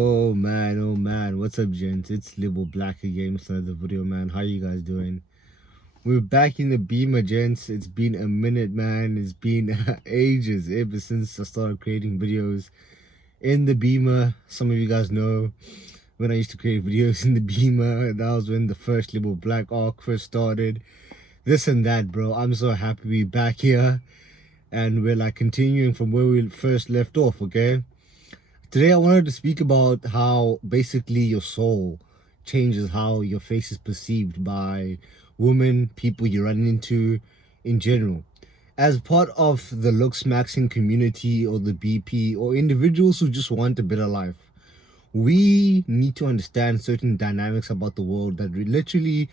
Oh man, what's up, gents? It's Libel Black again with another video, man. How you guys doing? We're back in the Beamer, gents. It's been a minute, man. It's been ages ever since I started creating videos in the Beamer. Some of you guys know when I used to create videos in the Beamer. That was when the first Libel Black arc first started. This and that, bro. I'm so happy to be back here, and we're like continuing from where we first left off, okay? Today I wanted to speak about how basically your soul changes how your face is perceived by women, people you run into in general. As part of the looks maxing community or the BP or individuals who just want a better life, we need to understand certain dynamics about the world that literally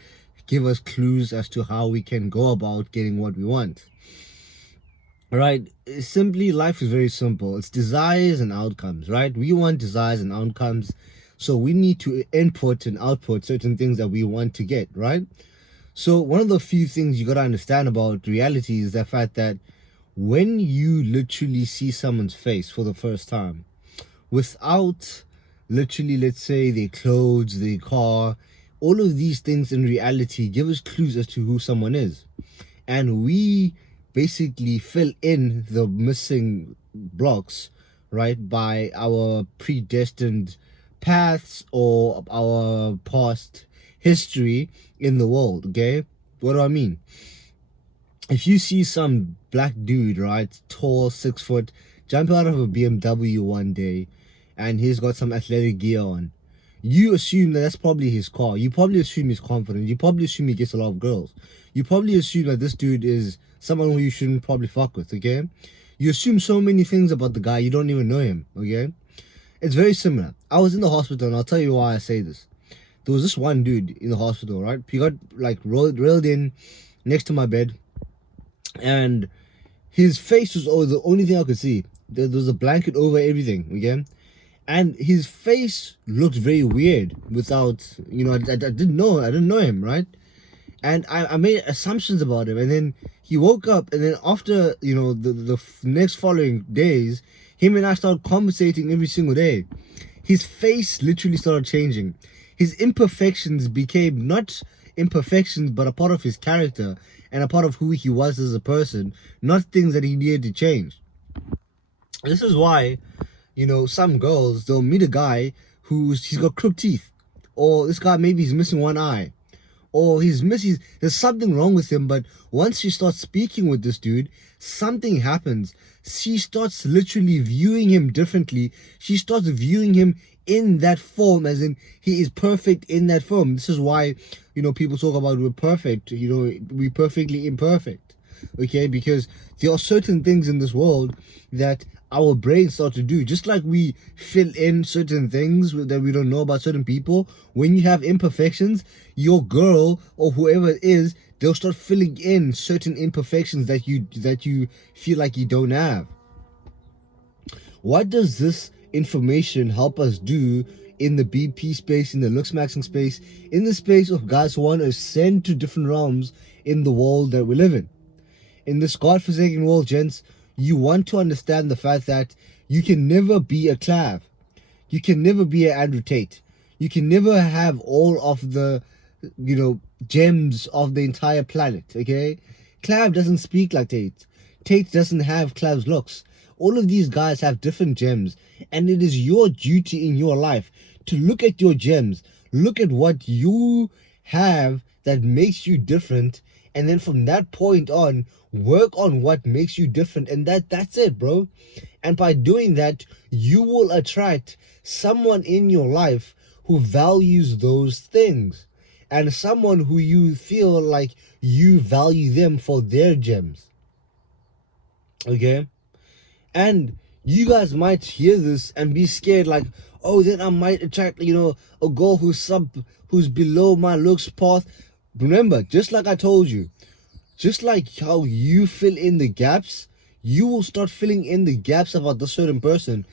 give us clues as to how we can go about getting what we want. Right, simply life is very simple. It's desires and outcomes, right? We want desires and outcomes, so we need to input and output certain things that we want to get, right? So one of the few things you got to understand about reality is the fact that when you literally see someone's face for the first time without literally, let's say, their clothes, their car, all of these things in reality give us clues as to who someone is, and we basically fill in the missing blocks, right, by our predestined paths or our past history in the world. Okay, what do I mean? If you see some black dude, right, tall, 6 foot, jump out of a BMW one day and he's got some athletic gear on, you assume that that's probably his car. You probably assume he's confident. You probably assume he gets a lot of girls. You probably assume that this dude is someone who you shouldn't probably fuck with, okay? You assume so many things about the guy, you don't even know him, okay? It's very similar. I was in the hospital, and I'll tell you why I say this. There was this one dude in the hospital, right? He got like railed in next to my bed, and his face was the only thing I could see. There was a blanket over everything, okay? And his face looked very weird without, I didn't know him, right? And I made assumptions about him, and then he woke up, and then after, the next following days, him and I started conversating every single day. His face literally started changing. His imperfections became not imperfections, but a part of his character and a part of who he was as a person, not things that he needed to change. This is why, some girls, they'll meet a guy he's got crooked teeth, or this guy maybe he's missing one eye, or there's something wrong with him, but once she starts speaking with this dude, something happens. She starts literally viewing him differently. She starts viewing him in that form, as in he is perfect in that form. This is why, people talk about we're perfect, we're perfectly imperfect, okay? Because there are certain things in this world that our brains start to do. Just like we fill in certain things that we don't know about certain people, when you have imperfections, your girl or whoever it is, they'll start filling in certain imperfections that you feel like you don't have. What does this information help us do in the BP space, in the looks maxing space, in the space of guys who want to ascend to different realms in the world that we live in? In this godforsaken world, gents, you want to understand the fact that you can never be a Clav. You can never be an Andrew Tate. You can never have all of the, gems of the entire planet, okay? Clav doesn't speak like Tate. Tate doesn't have Clav's looks. All of these guys have different gems, and it is your duty in your life to look at your gems, look at what you have that makes you different, and then from that point on, work on what makes you different, and that's it, bro. And by doing that, you will attract someone in your life who values those things, and someone who you feel like you value them for their gems, okay? And you guys might hear this and be scared, like, oh, then I might attract, a girl who's below my looks path. Remember, just like I told you, just like how you fill in the gaps, you will start filling in the gaps about this certain person.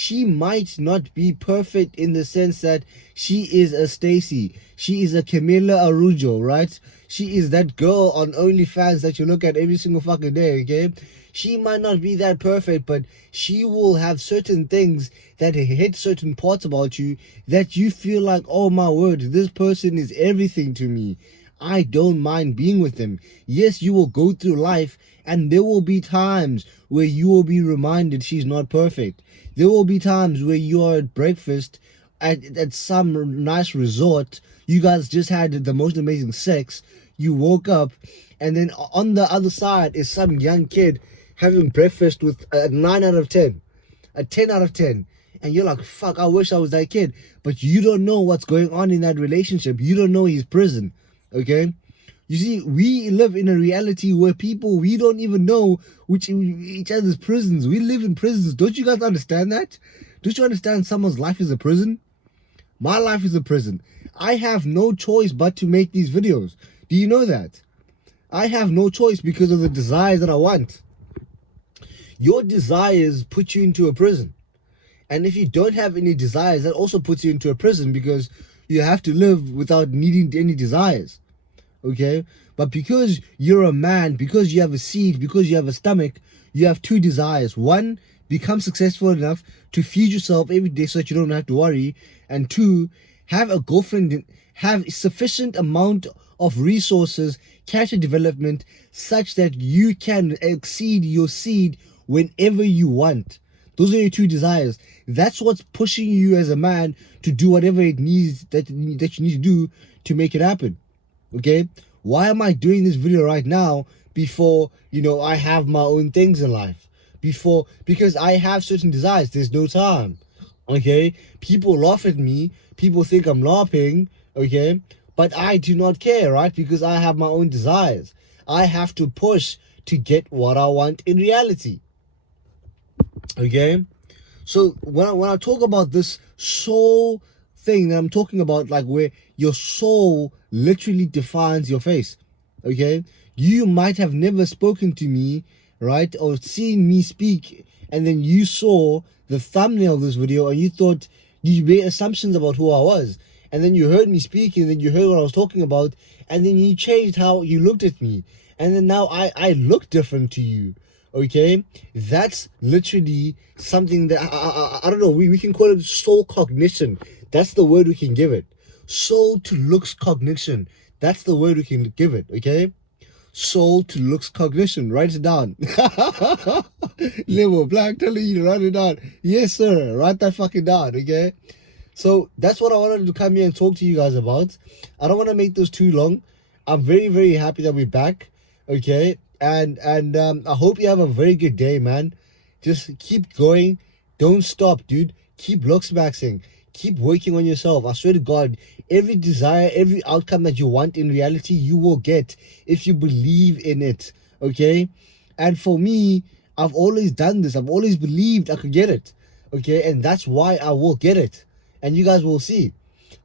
she might not be perfect in the sense that she is a Stacy, she is a Camila Arujo, right? She is that girl on OnlyFans that you look at every single fucking day, okay? She might not be that perfect, but she will have certain things that hit certain parts about you that you feel like, oh my word, this person is everything to me. I don't mind being with them. Yes, you will go through life and there will be times where you will be reminded she's not perfect. There will be times where you are at breakfast at some nice resort. You guys just had the most amazing sex. You woke up and then on the other side is some young kid having breakfast with a 9 out of 10, a 10 out of 10. And you're like, fuck, I wish I was that kid. But you don't know what's going on in that relationship. You don't know his prison, okay? You see, we live in a reality where we don't even know each other's prisons. We live in prisons. Don't you guys understand that? Don't you understand someone's life is a prison? My life is a prison. I have no choice but to make these videos. Do you know that? I have no choice because of the desires that I want. Your desires put you into a prison. And if you don't have any desires, that also puts you into a prison because you have to live without needing any desires. Okay? But because you're a man, because you have a seed, because you have a stomach, you have two desires. One, become successful enough to feed yourself every day so that you don't have to worry. And two, have a girlfriend, have sufficient amount of resources, character development, such that you can exceed your seed whenever you want. Those are your two desires. That's what's pushing you as a man to do whatever it needs that you need to do to make it happen. Okay? Why am I doing this video right now before, I have my own things in life? Because I have certain desires. There's no time. Okay? People laugh at me. People think I'm laughing. Okay? But I do not care, right? Because I have my own desires. I have to push to get what I want in reality. Okay? So when I talk about this soul thing that I'm talking about, like where your soul literally defines your face, okay? You might have never spoken to me, right? Or seen me speak, and then you saw the thumbnail of this video and you thought, you made assumptions about who I was. And then you heard me speak, and then you heard what I was talking about, and then you changed how you looked at me. And then now I look different to you. Okay, that's literally something that I don't know. We can call it soul cognition. That's the word we can give it. Soul to looks cognition. That's the word we can give it. Okay, soul to looks cognition. Write it down. Livo Black telling you to write it down. Yes, sir. Write that fucking down. Okay. So that's what I wanted to come here and talk to you guys about. I don't want to make this too long. I'm very, very happy that we're back. Okay. And I hope you have a very good day, man. Just keep going. Don't stop, dude. Keep looksmaxing. Keep working on yourself. I swear to God, every desire, every outcome that you want in reality, you will get if you believe in it. Okay? And for me, I've always done this. I've always believed I could get it. Okay? And that's why I will get it. And you guys will see.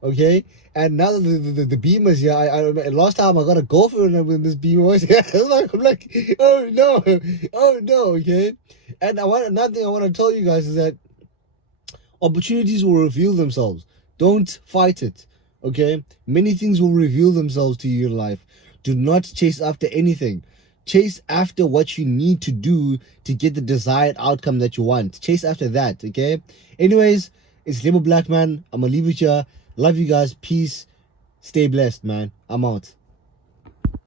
Okay? And now that the Beamer's here, I last time I got a golfer when this Beamer was here. I'm like, oh no, okay? And another thing I want to tell you guys is that opportunities will reveal themselves. Don't fight it, okay? Many things will reveal themselves to you in life. Do not chase after anything. Chase after what you need to do to get the desired outcome that you want. Chase after that, okay? Anyways, it's Livo Black, man. I'm gonna leave it here. Love you guys. Peace. Stay blessed, man. I'm out.